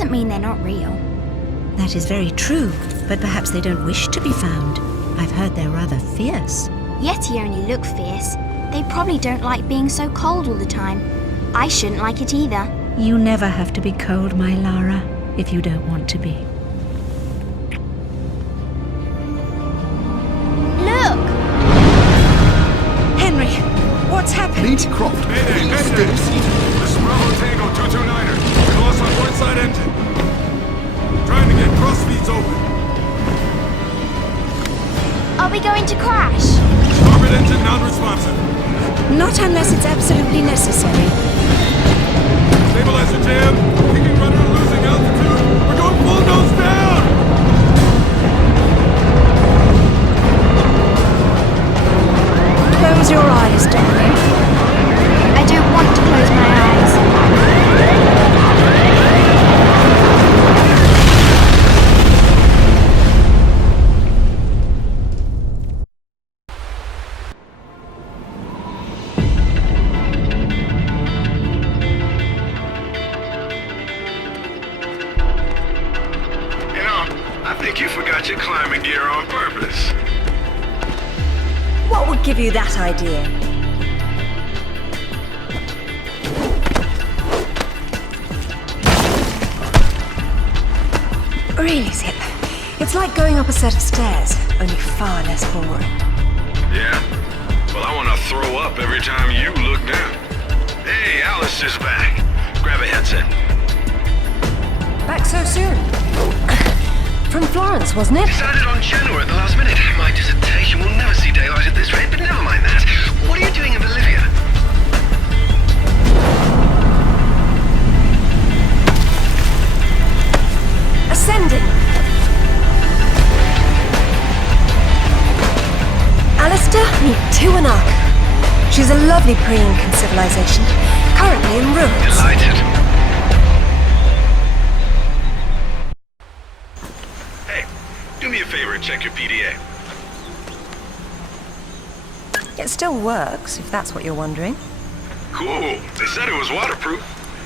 doesn't mean they're not real. That is very true, but perhaps they don't wish to be found. I've heard they're rather fierce. Yeti only look fierce. They probably don't like being so cold all the time. I shouldn't like it either. You never have to be cold, my Lara, if you don't want to be. Look! Henry, what's happened? Lady Croft, Mayday, please Mayday! stay seated. This is Bravo Tango 229er. We lost our port side engine. Trying to get cross feeds open. Are we going to crash? Starboard engine non-responsive. Not unless it's absolutely necessary. Stabilizer jam. Kicking rudder losing altitude. We're going full nose down! Close your eyes, darling. I don't want to close my eyes. You know, I think you forgot your climbing gear on purpose. What would give you that idea? Really, Zip. It's like going up a set of stairs, only far less boring. Yeah? Well, I want to throw up every time you look down. Hey, Alistair's back. Grab a headset. Back so soon? From Florence, wasn't it? Decided on Genoa at the last minute. My dissertation will never see daylight at this rate, but never mind that. What are you doing in Bolivia? Ascending. Alistair, meet Tuanak. She's a lovely pre-Incan civilization, currently in ruins. Delighted. Hey, do me a favor and check your PDA. It still works, if that's what you're wondering. Cool. They said it was waterproof.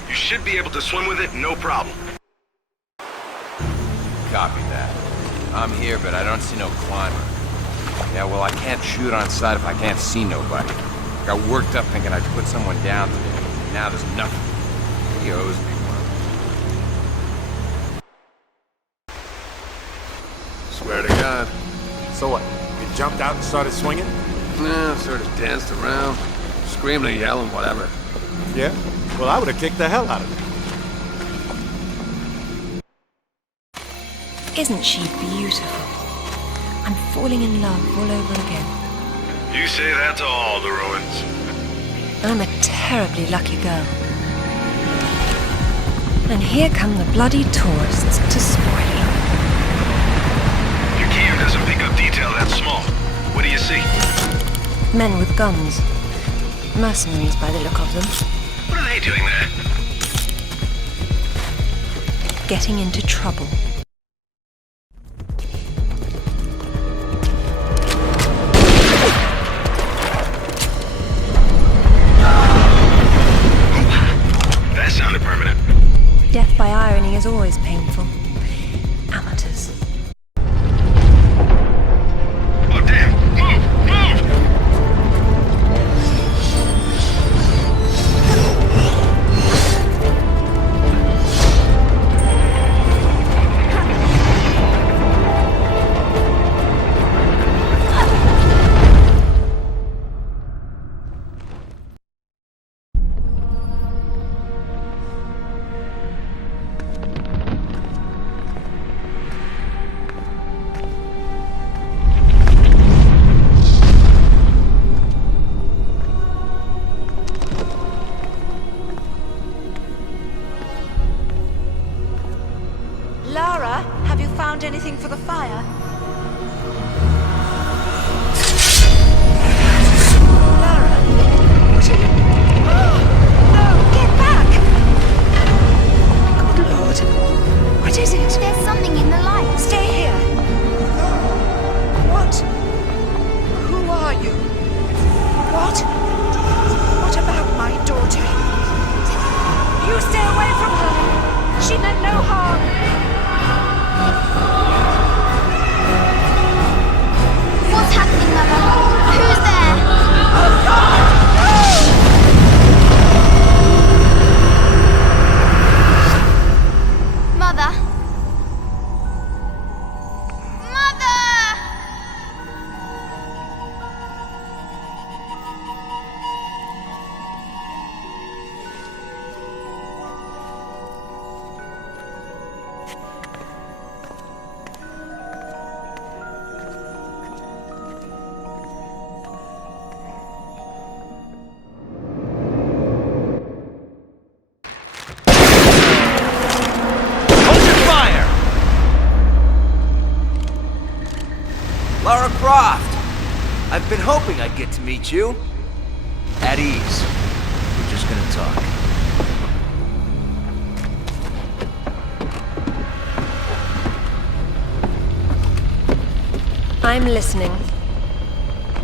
You should be able to swim with it, no problem. Copy that. I'm here, but I don't see no climber. Yeah, well, I can't shoot on sight if I can't see nobody. Got worked up thinking I'd put someone down today. Now there's nothing. He owes me one. Swear to God. So what? You jumped out and started swinging? Nah, sort of danced around, screaming and yelling, whatever. Yeah? Well, I would have kicked the hell out of it. Isn't she beautiful? I'm falling in love all over again. You say that to all the ruins. I'm a terribly lucky girl. And here come the bloody tourists to spoil it. Your gear doesn't pick up detail that small. What do you see? Men with guns. Mercenaries by the look of them. What are they doing there? Getting into trouble. That sounded permanent. Death by irony is always painful. Amateurs. Oh, damn! Move! Move! I've been hoping I'd get to meet you. At ease. We're just gonna talk. I'm listening.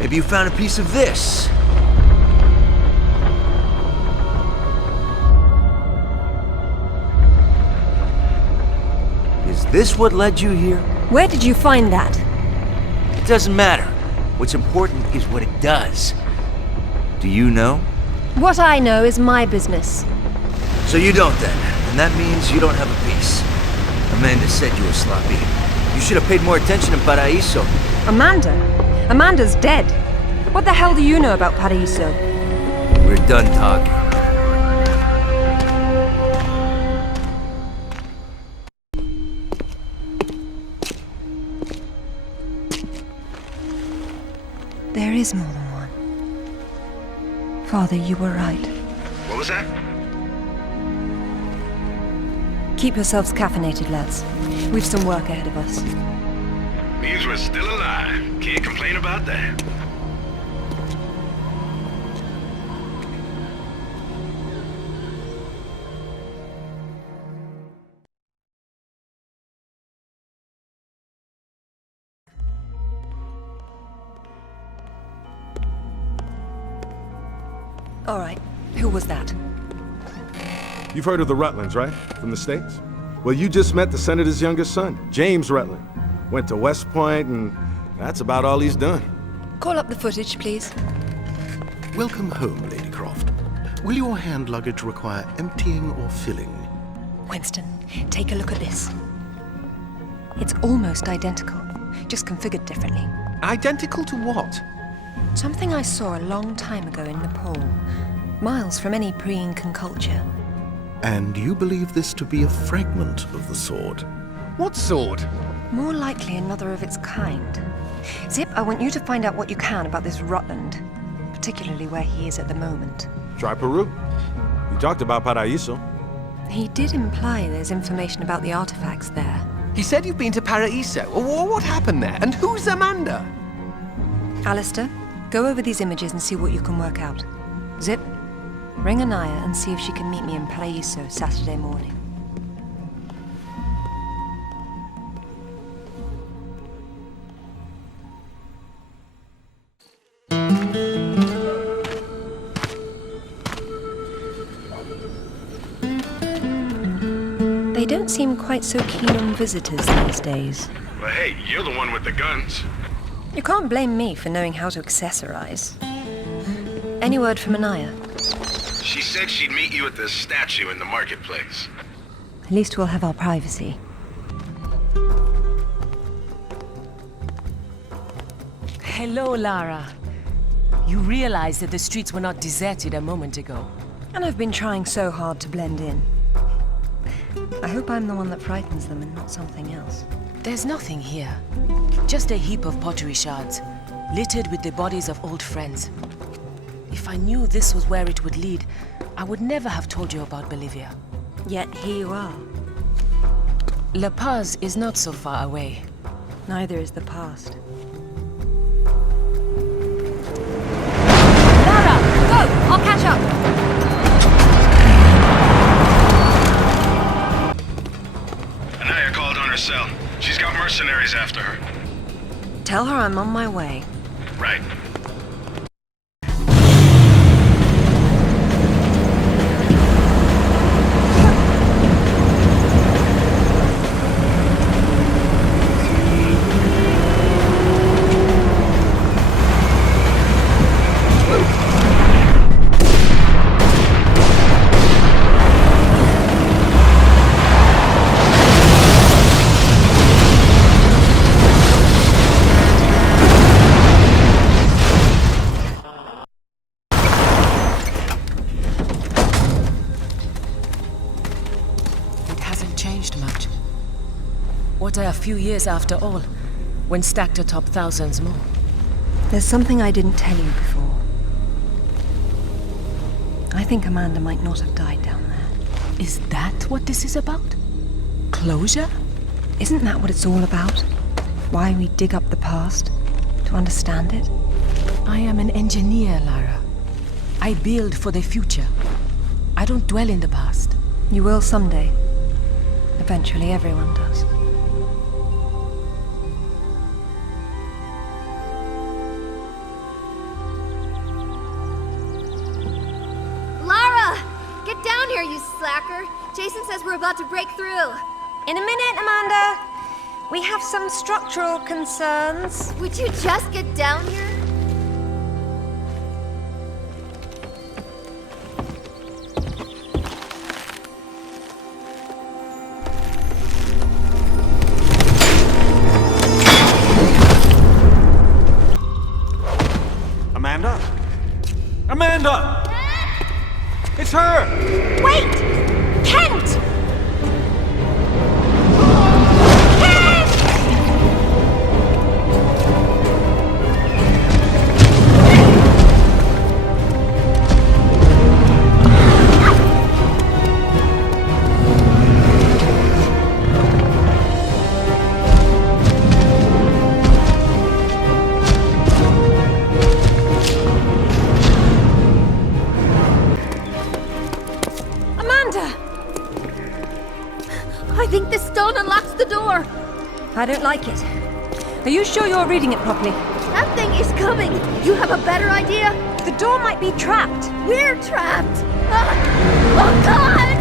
Maybe you found a piece of this. Is this what led you here? Where did you find that? It doesn't matter. What's important is what it does. Do you know? What I know is my business. So you don't then, and that means you don't have a piece. Amanda said you were sloppy. You should have paid more attention in Paraíso. Amanda? Amanda's dead. What the hell do you know about Paraíso? We're done talking. There is more than one. Father, you were right. What was that? Keep yourselves caffeinated, lads. We've some work ahead of us. Means we're still alive. Can't complain about that. All right. Who was that? You've heard of the Rutlands, right? From the States? Well, you just met the Senator's youngest son, James Rutland. Went to West Point, and that's about all he's done. Call up the footage, please. Welcome home, Lady Croft. Will your hand luggage require emptying or filling? Winston, take a look at this. It's almost identical, just configured differently. Identical to what? Something I saw a long time ago in Nepal, miles from any pre-Incan culture. And you believe this to be a fragment of the sword? What sword? More likely another of its kind. Zip, I want you to find out what you can about this Rutland, particularly where he is at the moment. Try Peru. You talked about Paraíso. He did imply there's information about the artifacts there. He said you've been to Paraíso. What happened there? And who's Amanda? Alistair, go over these images and see what you can work out. Zip, ring Anaya and see if she can meet me in Paraíso Saturday morning. They don't seem quite so keen on visitors these days. Well, hey, you're the one with the guns. You can't blame me for knowing how to accessorize. Any word from Anaya? She said she'd meet you at the statue in the marketplace. At least we'll have our privacy. Hello, Lara. You realize that the streets were not deserted a moment ago. And I've been trying so hard to blend in. I hope I'm the one that frightens them and not something else. There's nothing here. Just a heap of pottery shards, littered with the bodies of old friends. If I knew this was where it would lead, I would never have told you about Bolivia. Yet here you are. La Paz is not so far away. Neither is the past. Lara, Go! I'll catch up! Anaya called on her cell. She's got mercenaries after her. Tell her I'm on my way. Right. What are a few years after all, when stacked atop thousands more? There's something I didn't tell you before. I think Amanda might not have died down there. Is that what this is about? Closure? Isn't that what it's all about? Why we dig up the past? To understand it? I am an engineer, Lara. I build for the future. I don't dwell in the past. You will someday. Eventually, everyone does. Lara! Get down here, you slacker! Jason says we're about to break through. In a minute, Amanda. We have some structural concerns. Would you just get down here? Amanda? Amanda! It's her! Wait! Kent! I think this stone unlocks the door. I don't like it. Are you sure you're reading it properly? That thing is coming. You have a better idea? The door might be trapped. We're trapped. Oh, God!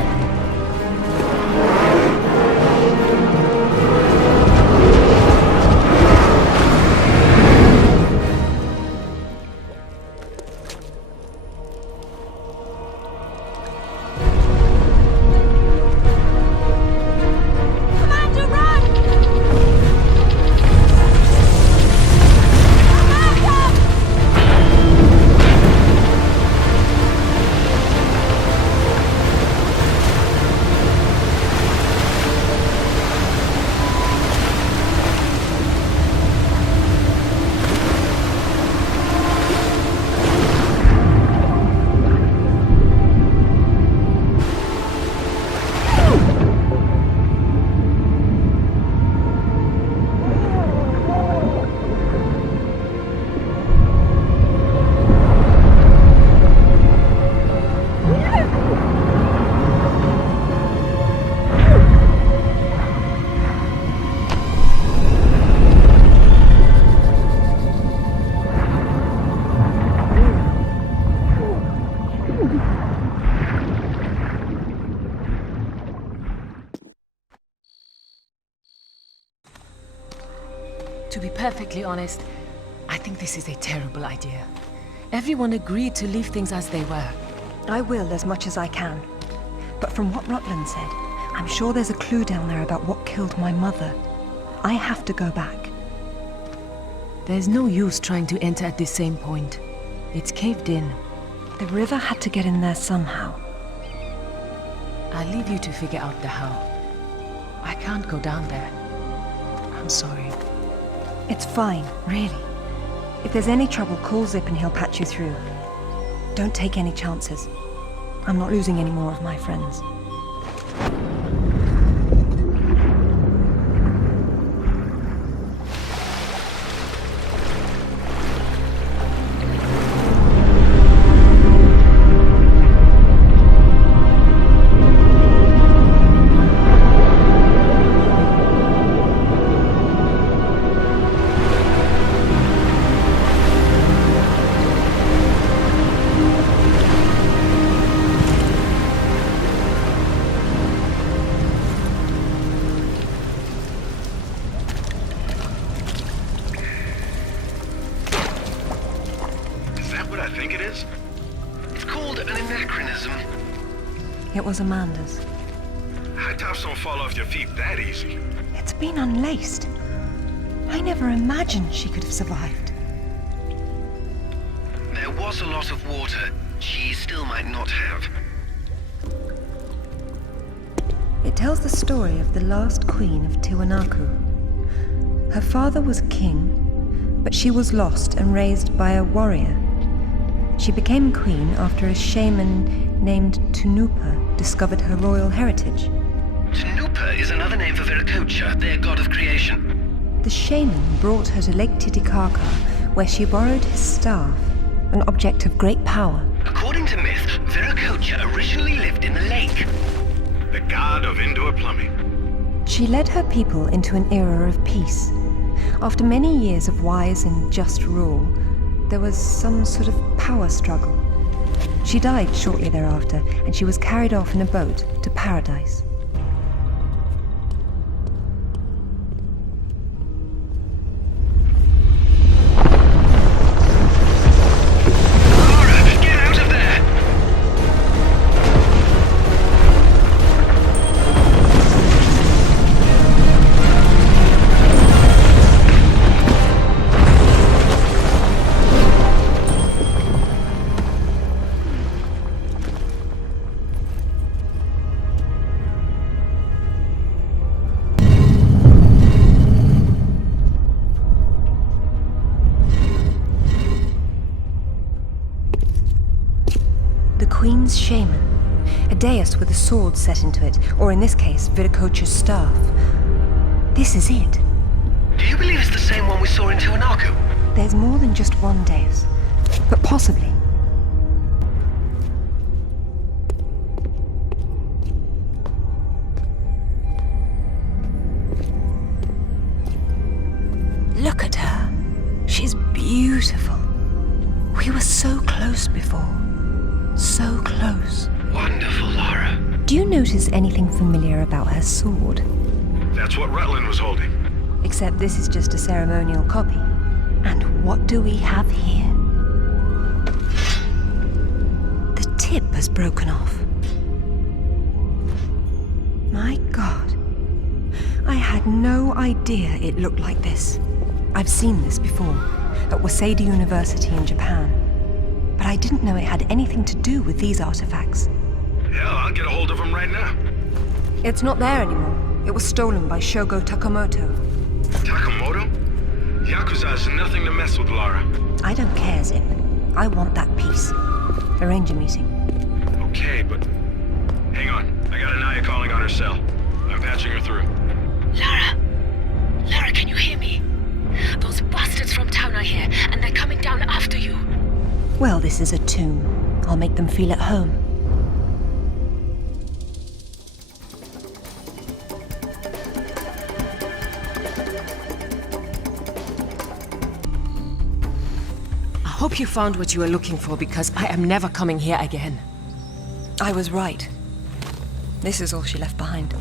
To be perfectly honest, I think this is a terrible idea. Everyone agreed to leave things as they were. I will as much as I can. But from what Rutland said, I'm sure there's a clue down there about what killed my mother. I have to go back. There's no use trying to enter at the same point. It's caved in. The river had to get in there somehow. I'll leave you to figure out the how. I can't go down there. I'm sorry. It's fine, really. If there's any trouble, call Zip and he'll patch you through. Don't take any chances. I'm not losing any more of my friends. It was Amanda's. High tops don't fall off your feet that easy. It's been unlaced. I never imagined she could have survived. There was a lot of water. She still might not have. It tells the story of the last queen of Tiwanaku. Her father was king, but she was lost and raised by a warrior. She became queen after a shaman named Tunupa discovered her royal heritage. Tunupa is another name for Viracocha, their god of creation. The shaman brought her to Lake Titicaca, where she borrowed his staff, an object of great power. According to myth, Viracocha originally lived in the lake. The god of indoor plumbing. She led her people into an era of peace. After many years of wise and just rule, there was some sort of power struggle. She died shortly thereafter, and she was carried off in a boat to paradise. Queen's shaman, a dais with a sword set into it, or in this case, Viracocha's staff. This is it. Do you believe it's the same one we saw in Tiwanaku? There's more than just one dais, but possibly. Look at her. She's beautiful. We were so close before. So close. Wonderful, Lara. Do you notice anything familiar about her sword? That's what Rutland was holding. Except this is just a ceremonial copy. And what do we have here? The tip has broken off. My God. I had no idea it looked like this. I've seen this before, at Waseda University in Japan. But I didn't know it had anything to do with these artifacts. Yeah, I'll get a hold of him right now. It's not there anymore. It was stolen by Shogo Takamoto. Takamoto? Yakuza has nothing to mess with, Lara. I don't care, Zip. I want that piece. Arrange a meeting. Okay, but... Hang on. I got Anaya calling on her cell. I'm patching her through. Lara! Lara, can you hear me? Those bastards from town are here, and they're coming down after you. Well, this is a tomb. I'll make them feel at home. I hope you found what you were looking for, because I am never coming here again. I was right. This is all she left behind.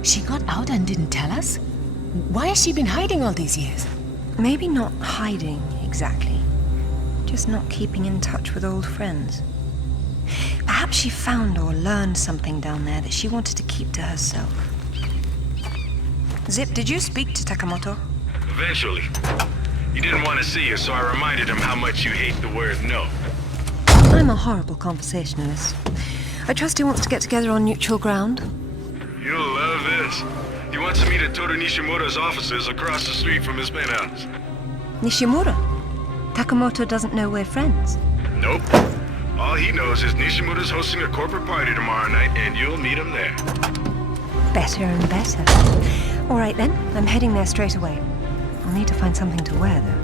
She got out and didn't tell us? Why has she been hiding all these years? Maybe not hiding, exactly. Just not keeping in touch with old friends. Perhaps she found or learned something down there that she wanted to keep to herself. Zip, did you speak to Takamoto? Eventually. He didn't want to see you, so I reminded him how much you hate the word no. I'm a horrible conversationalist. I trust he wants to get together on neutral ground. You'll love this. He wants to meet at Toru Nishimura's offices across the street from his penthouse. Nishimura? Takamoto doesn't know we're friends. Nope. All he knows is Nishimura's hosting a corporate party tomorrow night, and you'll meet him there. Better and better. All right then, I'm heading there straight away. I'll need to find something to wear, though.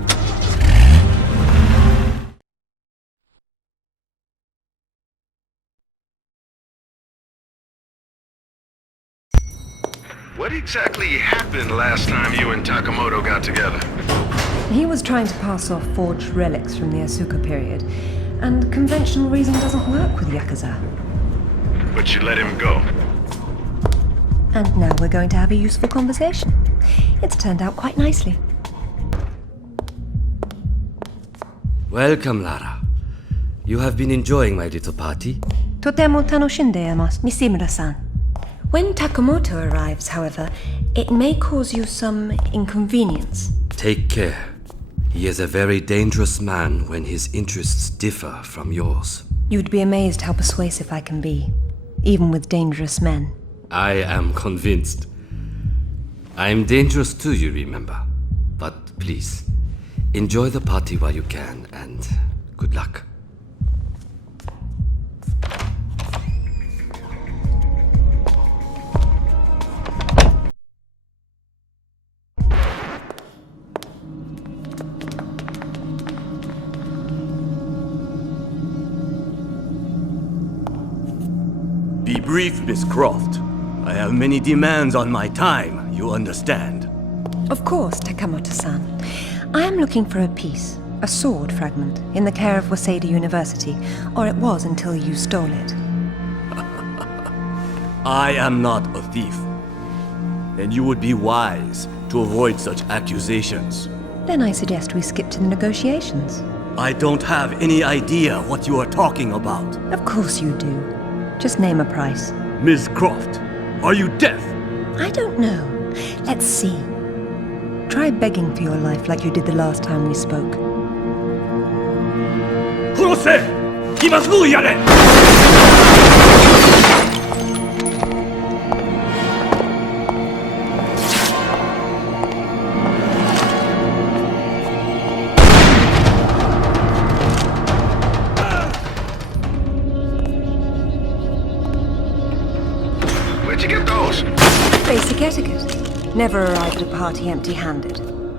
What exactly happened last time you and Takamoto got together? He was trying to pass off forged relics from the Asuka period, and conventional reason doesn't work with Yakuza. But you let him go. And now we're going to have a useful conversation. It's turned out quite nicely. Welcome, Lara. You have been enjoying my little party? Totemo tanoshindeimasu, Nishimura-san. When Takamoto arrives, however, it may cause you some inconvenience. Take care. He is a very dangerous man when his interests differ from yours. You'd be amazed how persuasive I can be, even with dangerous men. I am convinced. I am dangerous too, you remember. But please, enjoy the party while you can, and good luck. brief, Miss Croft. I have many demands on my time, you understand. Of course, Takamoto-san. I am looking for a piece, a sword fragment, in the care of Waseda University, or it was until you stole it. I am not a thief. And you would be wise to avoid such accusations. Then I suggest we skip to the negotiations. I don't have any idea what you are talking about. Of course you do. Just name a price. Miss Croft, are you deaf? I don't know. Let's see. Try begging for your life like you did the last time we spoke. Kurose! Imasu yare! Where'd you get those? Basic etiquette. Never arrive at a party empty-handed.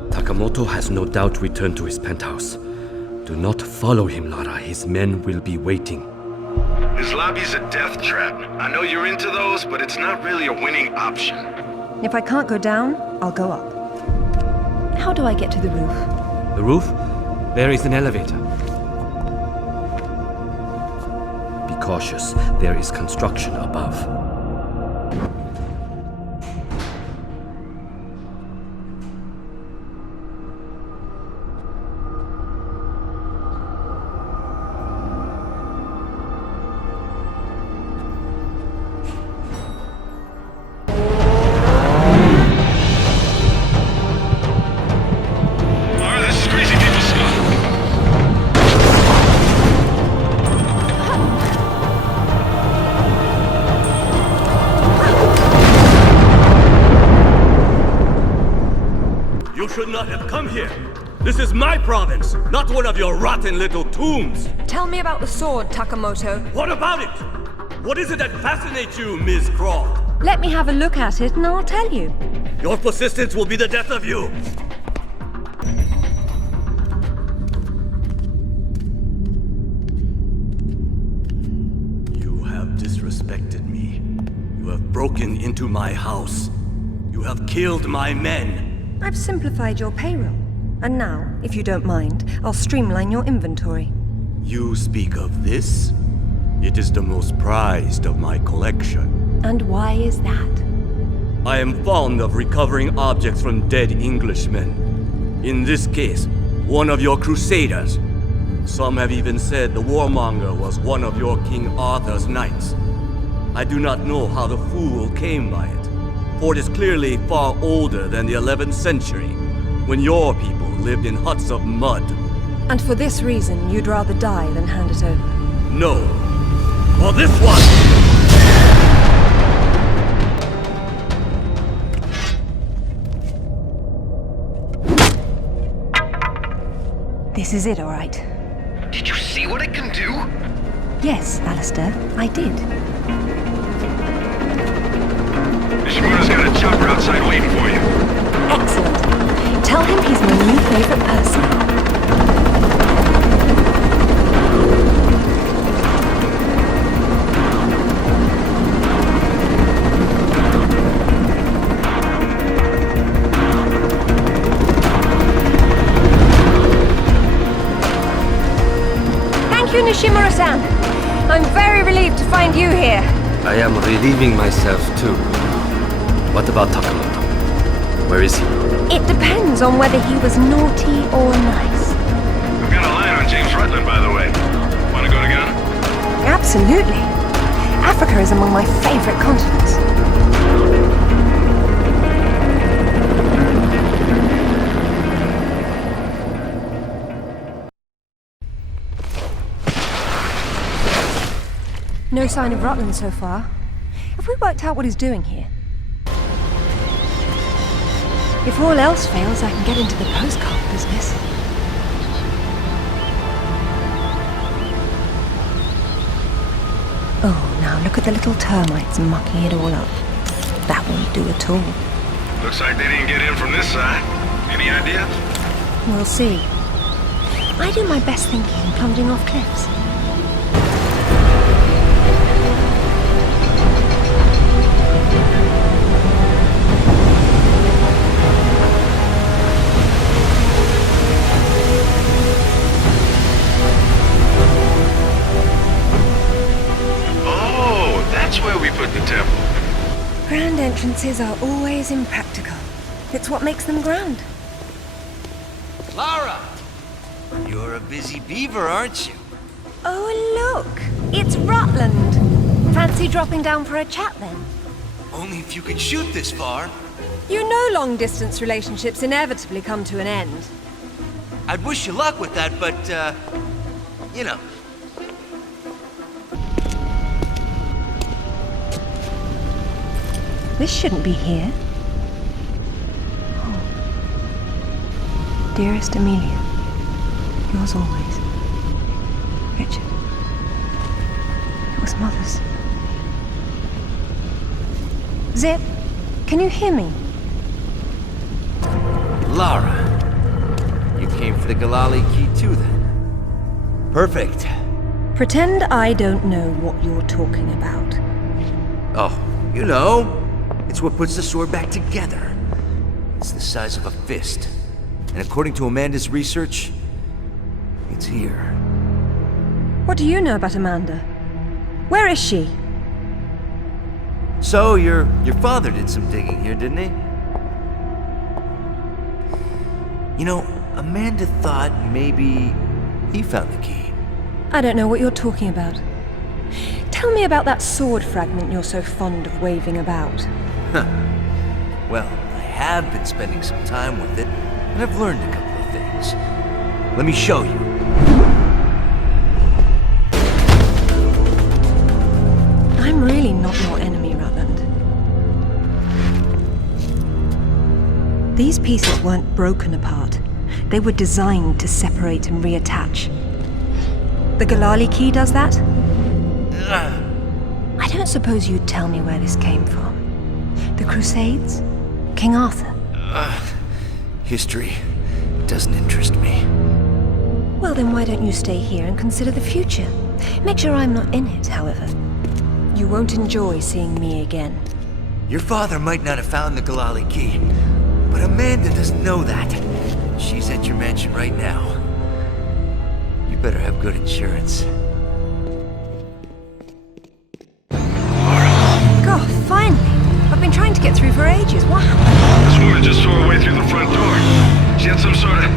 Takamoto has no doubt returned to his penthouse. Do not follow him, Lara. His men will be waiting. His lobby's a death trap. I know you're into those, but it's not really a winning option. If I can't go down, I'll go up. How do I get to the roof? The roof? There is an elevator. Be cautious. There is construction above. You should not have come here. This is my province, not one of your rotten little tombs. Tell me about the sword, Takamoto. What about it? What is it that fascinates you, Miss Croft? Let me have a look at it and I'll tell you. Your persistence will be the death of you. You have disrespected me. You have broken into my house. You have killed my men. I've simplified your payroll. And now, if you don't mind, I'll streamline your inventory. You speak of this? It is the most prized of my collection. And why is that? I am fond of recovering objects from dead Englishmen. In this case, one of your crusaders. Some have even said the warmonger was one of your King Arthur's knights. I do not know how the fool came by it, for it is clearly far older than the 11th century, when your people lived in huts of mud. And for this reason, you'd rather die than hand it over? No. For this one! This is it, all right. Did you see what it can do? Yes, Alistair, I did. Nishimura's got a chopper outside waiting for you. Excellent. Tell him he's my new favorite person. Thank you, Nishimura-san. I'm very relieved to find you here. I am relieving myself too. What about Takamoto? Where is he? It depends on whether he was naughty or nice. I've got a line on James Rutland, by the way. Wanna go together? Absolutely. Africa is among my favorite continents. No sign of Rutland so far. Have we worked out what he's doing here? If all else fails, I can get into the postcard business. Oh, now look at the little termites mucking it all up. That won't do at all. Looks like they didn't get in from this side. Any idea? We'll see. I do my best thinking plunging off cliffs. entrances are always impractical. It's what makes them grand. Lara! You're a busy beaver, aren't you? Oh, look! It's Rutland! Fancy dropping down for a chat, then? Only if you can shoot this far. You know long-distance relationships inevitably come to an end. I'd wish you luck with that, but, you know. This shouldn't be here. Oh. Dearest Amelia, yours always, Richard. It was Mother's. Zip, can you hear me? Lara. You came for the Galali key too, then? Perfect. Pretend I don't know what you're talking about. Oh, you know. It's what puts the sword back together. It's the size of a fist. And according to Amanda's research, it's here. What do you know about Amanda? Where is she? So, your father did some digging here, didn't he? You know, Amanda thought maybe he found the key. I don't know what you're talking about. Tell me about that sword fragment you're so fond of waving about. Well, I have been spending some time with it, and I've learned a couple of things. Let me show you. I'm really not your enemy, Rutland. These pieces weren't broken apart. They were designed to separate and reattach. The Galali key does that? I don't suppose you'd tell me where this came from. The Crusades? King Arthur? History doesn't interest me. Well, then why don't you stay here and consider the future? Make sure I'm not in it, however. You won't enjoy seeing me again. Your father might not have found the Galali key, but Amanda doesn't know that. She's at your mansion right now. You better have good insurance. God, finally! I've been trying to get through for ages. What happened? This woman just saw her way through the front door. She had some sort of...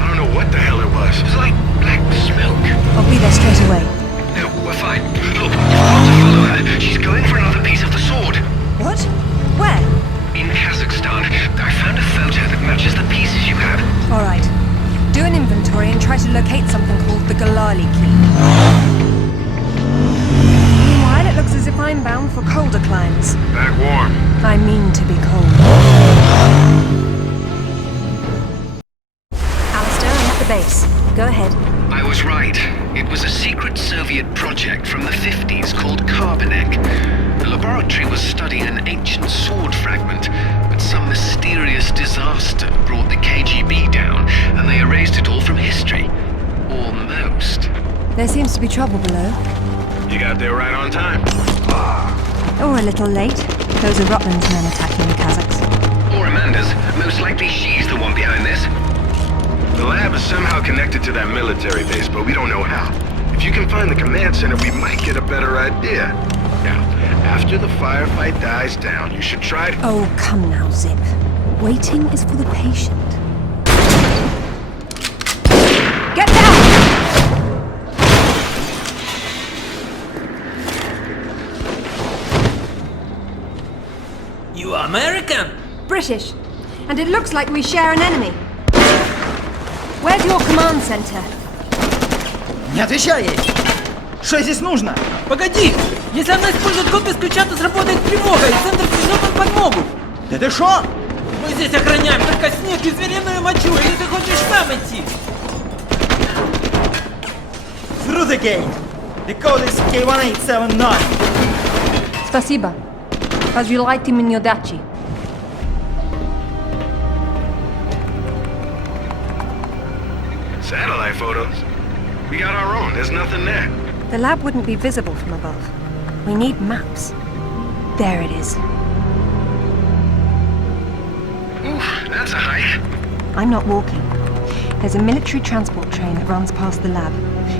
I don't know what the hell it was. It was like black smoke. I'll be there straight away. No, we're fine. Look, you've got to follow her. She's going for another piece of the sword. What? Where? In Kazakhstan. I found a photo that matches the pieces you have. All right. Do an inventory and try to locate something called the Galali key. Meanwhile, it looks as if I'm bound for colder climes. Back warm. I mean to be cold. Alistair, I'm at the base. Go ahead. I was right. It was a secret Soviet project from the 50s called Carbonek. The laboratory was studying an ancient sword fragment, but some mysterious disaster brought the KGB down, and they erased it all from history. Almost. There seems to be trouble below. You got there right on time. Or a little late. Those are Rutland's men attacking the Kazakhs. Or Amanda's. Most likely she's the one behind this. The lab is somehow connected to that military base, but we don't know how. If you can find the command center, we might get a better idea. Now, after the firefight dies down, you should try to... Oh, come now, Zip. Waiting is for the patient. Get down! You are American? British. And it looks like we share an enemy. Where's your command center? Не отвечай ей! Что здесь нужно? Погоди! Если она использует код без ключа, то сработает тревога, и центр пришлет нам подмогу! Да ты шо? Мы здесь охраняем только снег и звериную мочу, или ты хочешь сам идти? Through the gate! The code is K1879! Спасибо. Пожелайте мне удачи. Satellite photos? We got our own. There's nothing there. The lab wouldn't be visible from above. We need maps. There it is. Oof, that's a hike. I'm not walking. There's a military transport train that runs past the lab.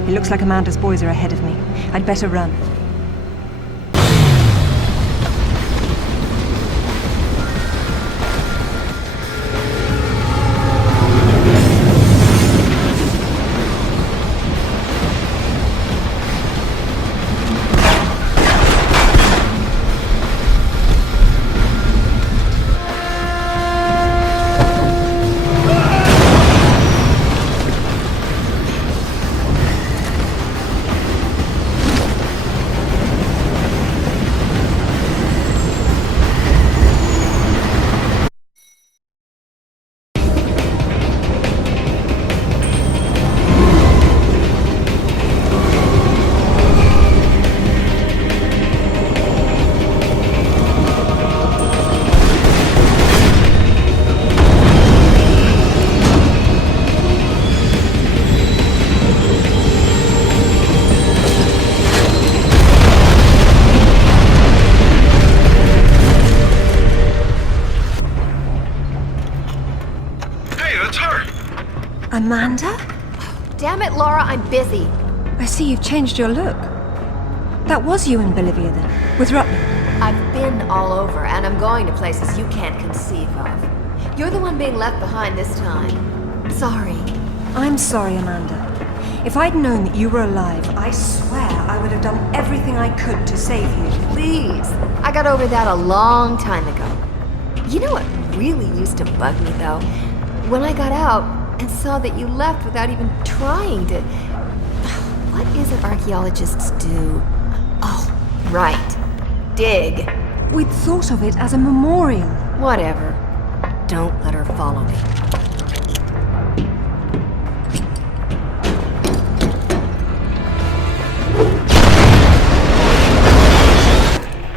It looks like Amanda's boys are ahead of me. I'd better run. Amanda? Damn it, Laura, I'm busy. I see you've changed your look. That was you in Bolivia then, with Rutland. I've been all over, and I'm going to places you can't conceive of. You're the one being left behind this time. Sorry. I'm sorry, Amanda. If I'd known that you were alive, I swear I would have done everything I could to save you. Please. I got over that a long time ago. You know what really used to bug me, though? When I got out and saw that you left without even trying to... What is it archaeologists do? Oh, right. Dig. We'd thought of it as a memorial. Whatever. Don't let her follow me.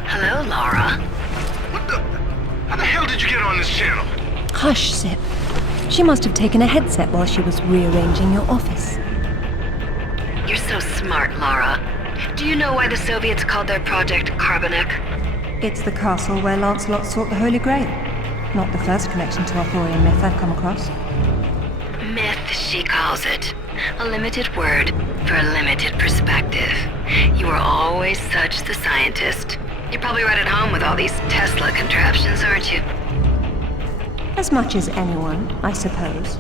Hello, Laura. How the hell did you get on this channel? Hush, Zip. She must have taken a headset while she was rearranging your office. You're so smart, Laura. Do you know why the Soviets called their project Carbonek? It's the castle where Lancelot sought the Holy Grail. Not the first connection to Arthurian myth I've come across. Myth, she calls it. A limited word for a limited perspective. You are always such the scientist. You're probably right at home with all these Tesla contraptions, aren't you? As much as anyone, I suppose.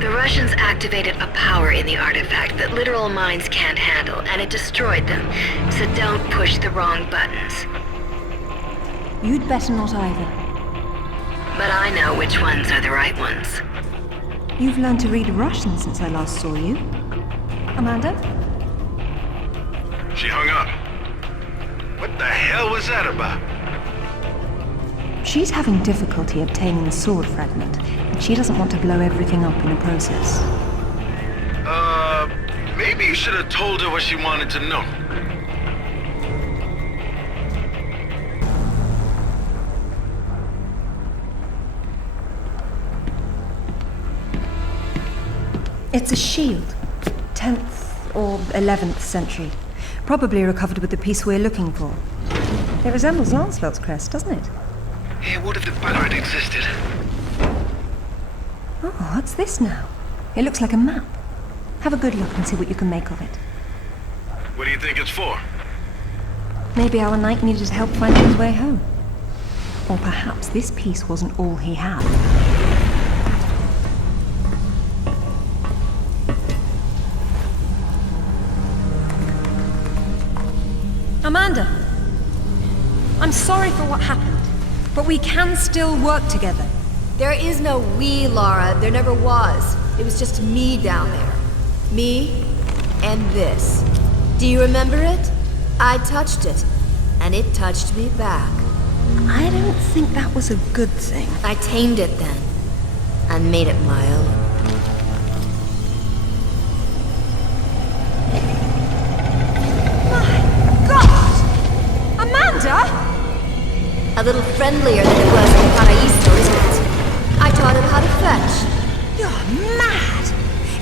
The Russians activated a power in the artifact that literal minds can't handle, and it destroyed them. So don't push the wrong buttons. You'd better not either. But I know which ones are the right ones. You've learned to read Russian since I last saw you. Amanda? She hung up. What the hell was that about? She's having difficulty obtaining the sword fragment, and she doesn't want to blow everything up in the process. Maybe you should have told her what she wanted to know. It's a shield. 10th or 11th century. Probably recovered with the piece we're looking for. It resembles Lancelot's crest, doesn't it? Yeah, what if the bugger had existed? Oh, what's this now? It looks like a map. Have a good look and see what you can make of it. What do you think it's for? Maybe our knight needed help finding his way home. Or perhaps this piece wasn't all he had. Amanda! I'm sorry for what happened, but we can still work together. There is no we, Laura. There never was. It was just me down there. Me and this. Do you remember it? I touched it, and it touched me back. I don't think that was a good thing. I tamed it then, and made it my own. My God! Amanda! A little friendlier than it was in Paraíso, isn't it? I taught him how to fetch. You're mad!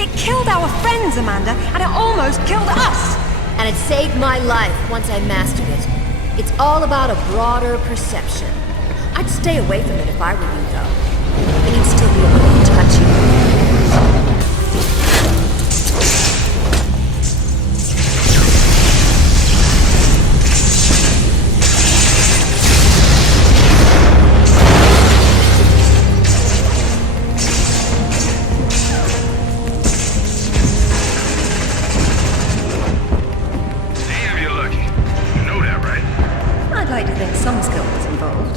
It killed our friends, Amanda, and it almost killed us! And it saved my life once I mastered it. It's all about a broader perception. I'd stay away from it if I were you, though. But you'd still be able to touch you. Some skill was involved.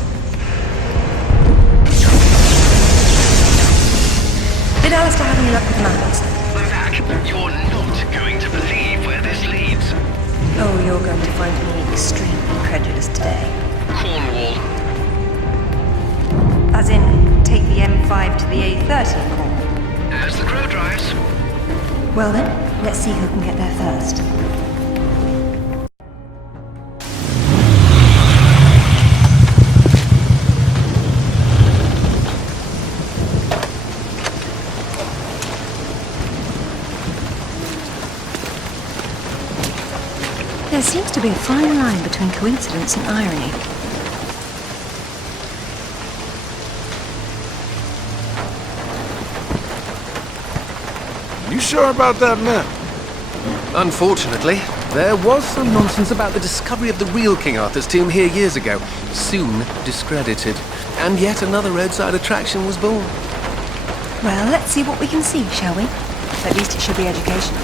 Did Alistair have any luck with matters? Mac, you're not going to believe where this leads. Oh, you're going to find me extremely credulous today. Cornwall. As in, take the M5 to the A30, Cornwall? As the crow drives. Well then, let's see who can get there first. There seems to be a fine line between coincidence and irony. sure about that map? Unfortunately, there was some nonsense about the discovery of the real King Arthur's tomb here years ago, soon discredited. And yet another roadside attraction was born. Well, let's see what we can see, shall we? At least it should be educational.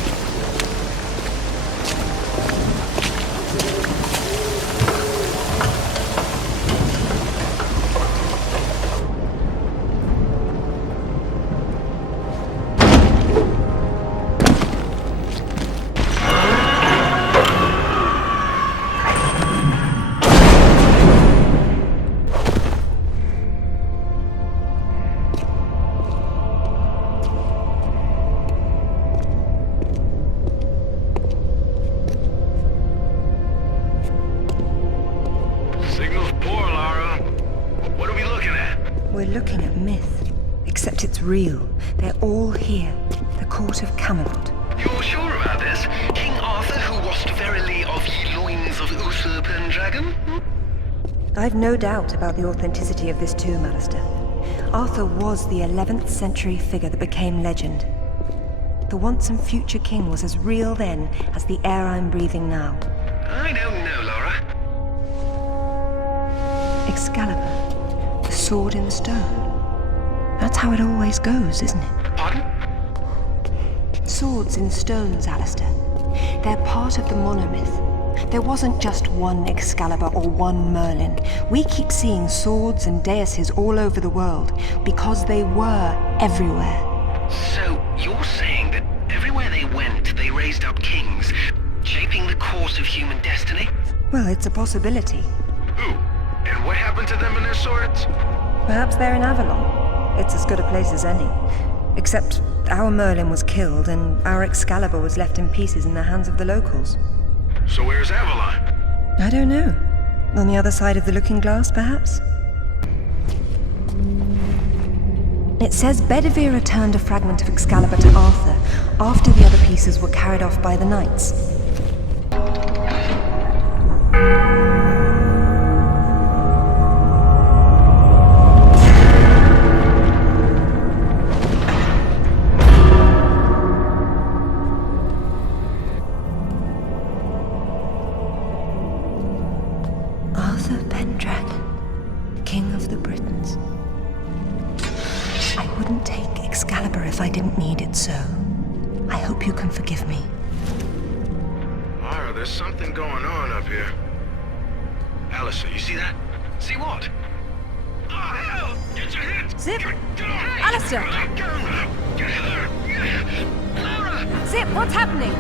Signal's poor, Lara. What are we looking at? We're looking at myth, except it's real. They're all here. The court of Camelot. You're sure about this? King Arthur, who wast verily of ye loins of Uther Pendragon? I've no doubt about the authenticity of this tomb, Alistair. Arthur was the 11th century figure that became legend. The once and future king was as real then as the air I'm breathing now. I don't know, Laura. Excalibur, the sword in the stone. That's how it always goes, isn't it? Pardon? Swords in stones, Alistair. They're part of the monomyth. There wasn't just one Excalibur or one Merlin. We keep seeing swords and daises all over the world because they were everywhere. So, you're saying that everywhere they went, they raised up kings, shaping the course of human destiny? Well, it's a possibility. Who? And what happened to them and their swords? Perhaps they're in Avalon. It's as good a place as any. Except our Merlin was killed and our Excalibur was left in pieces in the hands of the locals. So where's Avalon? I don't know. On the other side of the looking glass, perhaps? It says Bedivere returned a fragment of Excalibur to Arthur after the other pieces were carried off by the knights. Arthur Pendragon, King of the Britons. I wouldn't take Excalibur if I didn't need it so. I hope you can forgive me. Lara, there's something going on up here. Alistair, you see that? See what? Oh, hell! Get your hands! Zip! Get off! Alistair! Get her! Laura! Zip, what's happening?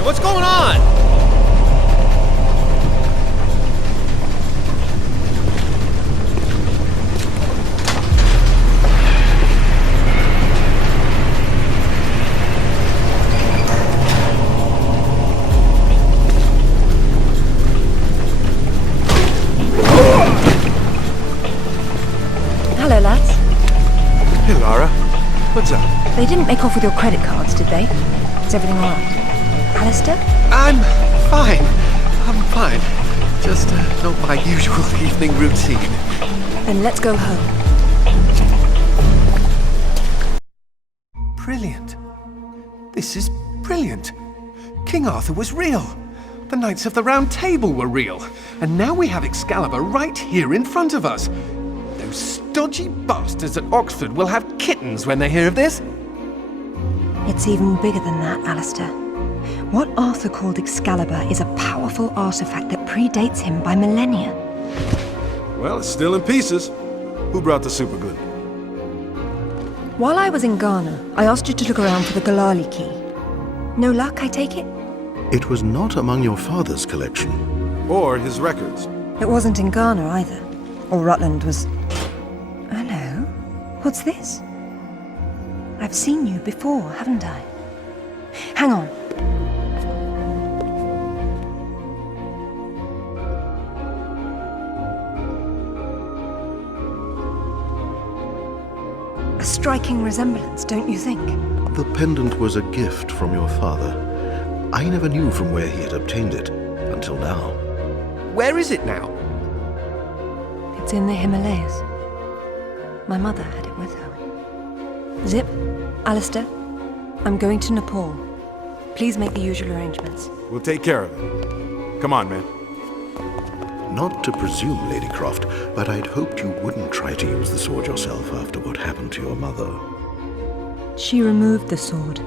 What's going on? Hello, lads. Hey, Lara. What's up? They didn't make off with your credit cards, did they? Is everything all right? Alistair? I'm fine. I'm fine. Just not my usual evening routine. Then let's go home. Brilliant. This is brilliant. King Arthur was real. The Knights of the Round Table were real. And now we have Excalibur right here in front of us. Those stodgy bastards at Oxford will have kittens when they hear of this. It's even bigger than that, Alistair. What Arthur called Excalibur is a powerful artifact that predates him by millennia. Well, it's still in pieces. Who brought the superglue? While I was in Ghana, I asked you to look around for the Galali key. No luck, I take it? It was not among your father's collection. Or his records. It wasn't in Ghana either. Or Rutland was... Hello? What's this? I've seen you before, haven't I? Hang on. A striking resemblance, don't you think? The pendant was a gift from your father. I never knew from where he had obtained it, until now. Where is it now? It's in the Himalayas. My mother had it with her. Zip, Alistair, I'm going to Nepal. Please make the usual arrangements. We'll take care of it. Come on, man. Not to presume, Lady Croft, but I'd hoped you wouldn't try to use the sword yourself after what happened to your mother. She removed the sword.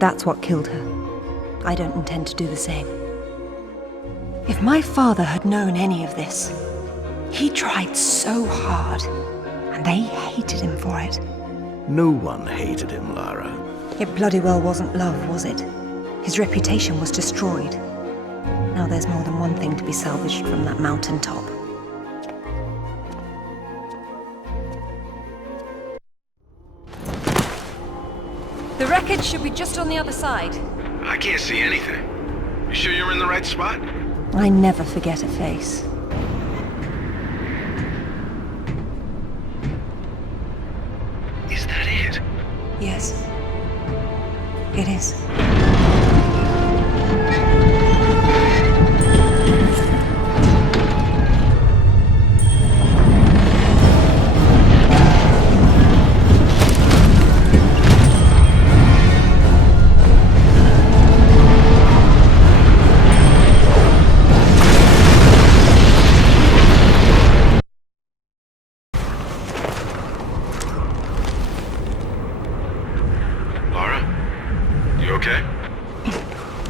That's what killed her. I don't intend to do the same. If my father had known any of this, he tried so hard, and they hated him for it. No one hated him, Lara. It bloody well wasn't love, was it? His reputation was destroyed. Now there's more than one thing to be salvaged from that mountaintop. The wreckage should be just on the other side. I can't see anything. You sure you're in the right spot? I never forget a face. Is that it? Yes. It is.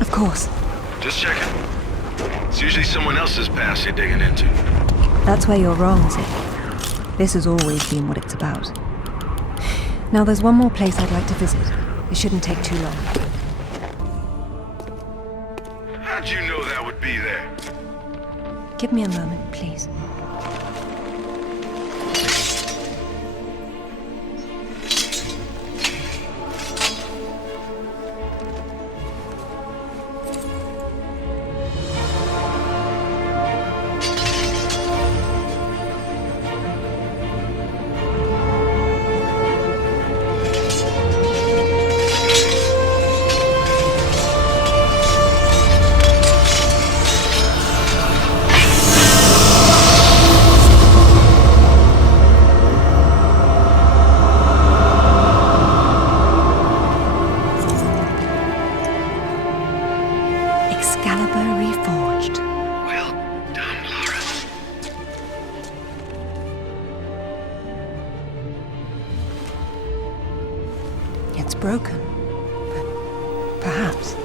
Of course. Just checking. It's usually someone else's past you're digging into. That's where you're wrong, Zip. This has always been what it's about. Now there's one more place I'd like to visit. It shouldn't take too long. How'd you know that would be there? Give me a moment, please. Excalibur reforged. Well done, Lara. It's broken. But perhaps.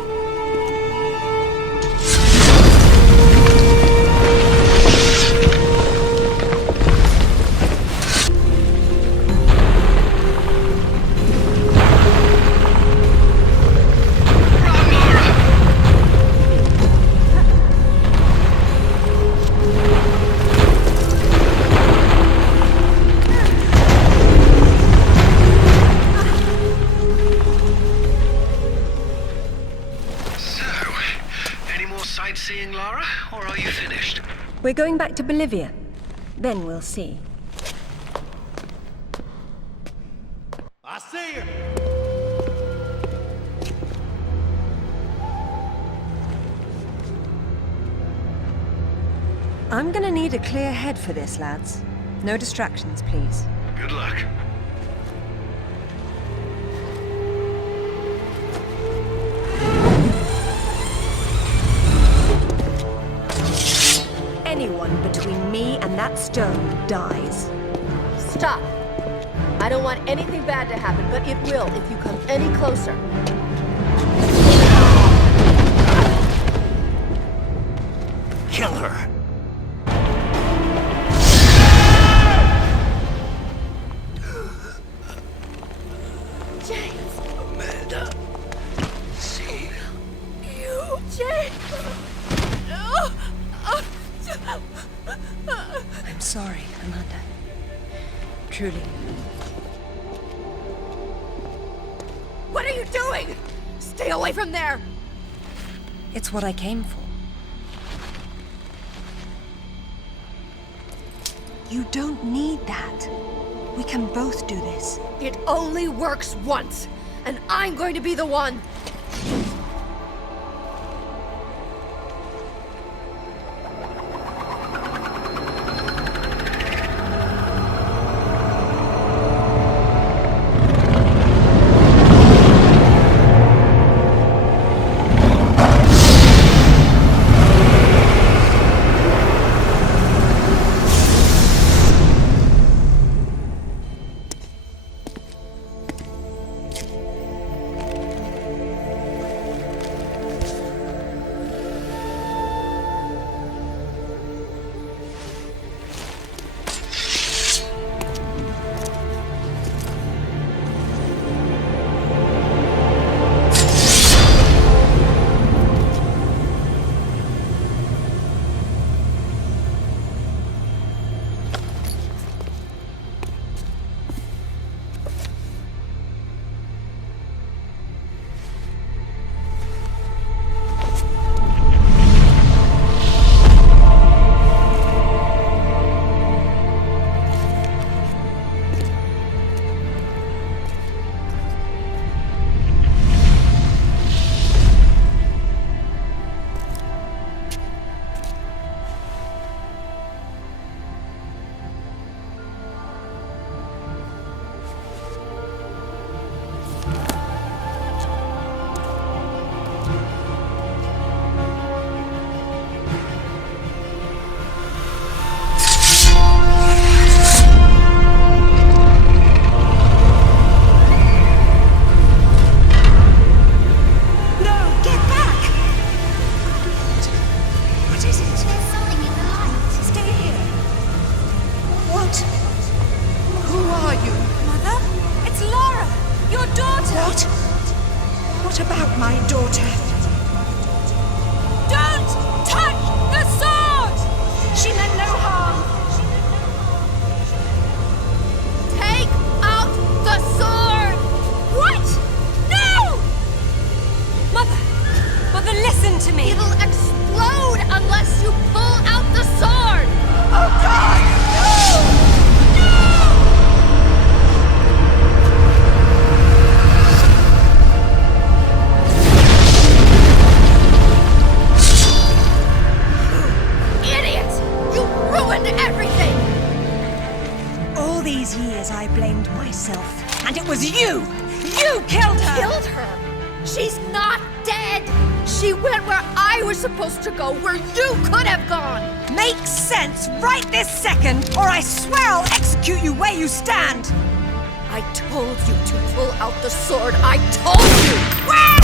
Sightseeing, Lara, or are you finished? We're going back to Bolivia. Then we'll see. I see you! I'm gonna need a clear head for this, lads. No distractions, please. Good luck. Anyone between me and that stone dies. Stop! I don't want anything bad to happen, but it will if you come any closer. Kill her! sorry, Amanda. Truly. What are you doing? Stay away from there! It's what I came for. You don't need that. We can both do this. It only works once, and I'm going to be the one. What about my daughter? Don't touch the sword! She meant no harm. Take out the sword! What? No! Mother, listen to me. It'll explode unless you pull out the sword! Oh God! No! Years I blamed myself, and it was you! You killed her! Killed her? She's not dead! She went where I was supposed to go, where you could have gone! Makes sense right this second, or I swear I'll execute you where you stand! I told you to pull out the sword! I told you! Where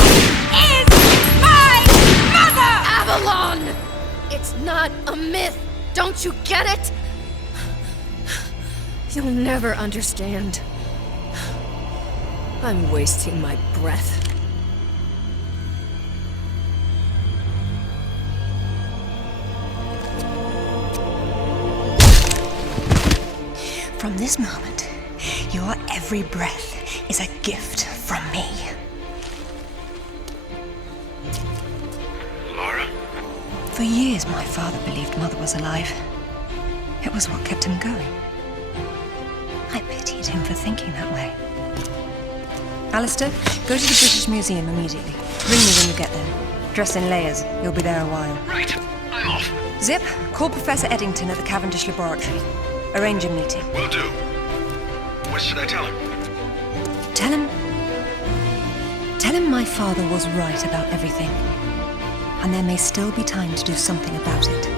is my mother? Avalon! It's not a myth! Don't you get it? You'll never understand. I'm wasting my breath. From this moment, your every breath is a gift from me. Lara? For years, my father believed Mother was alive. It was what kept him going. I pitied him for thinking that way. Alistair, go to the British Museum immediately. Ring me when you get there. Dress in layers. You'll be there a while. Right. I'm off. Zip, call Professor Eddington at the Cavendish Laboratory. Arrange a meeting. Will do. What should I tell him? Tell him my father was right about everything. And there may still be time to do something about it.